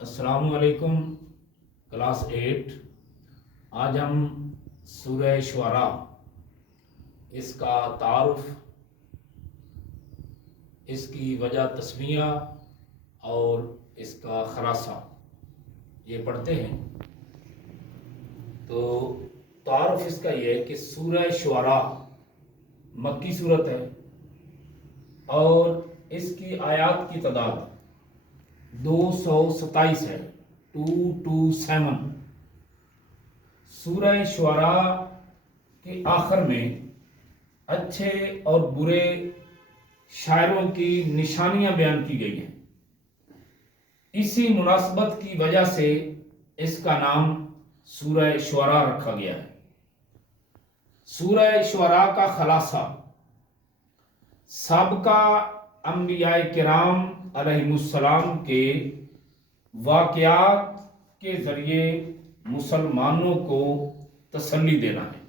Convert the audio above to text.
السلام علیکم کلاس 8۔ آج ہم سورہ شعراء اس کا تعارف، اس کی وجہ تسمیہ اور اس کا خلاصہ یہ پڑھتے ہیں۔ تو تعارف اس کا یہ ہے کہ سورہ شعراء مکی صورت ہے اور اس کی آیات کی تعداد 227 ہے، 227۔ سورہ شعراء کے آخر میں اچھے اور برے شاعروں کی نشانیاں بیان کی گئی ہیں۔ اسی مناسبت کی وجہ سے اس کا نام سورہ شعراء رکھا گیا ہے۔ سورہ شعراء کا خلاصہ سابقہ انبیاء کرام علیہ السلام کے واقعات کے ذریعے مسلمانوں کو تسلی دینا ہے۔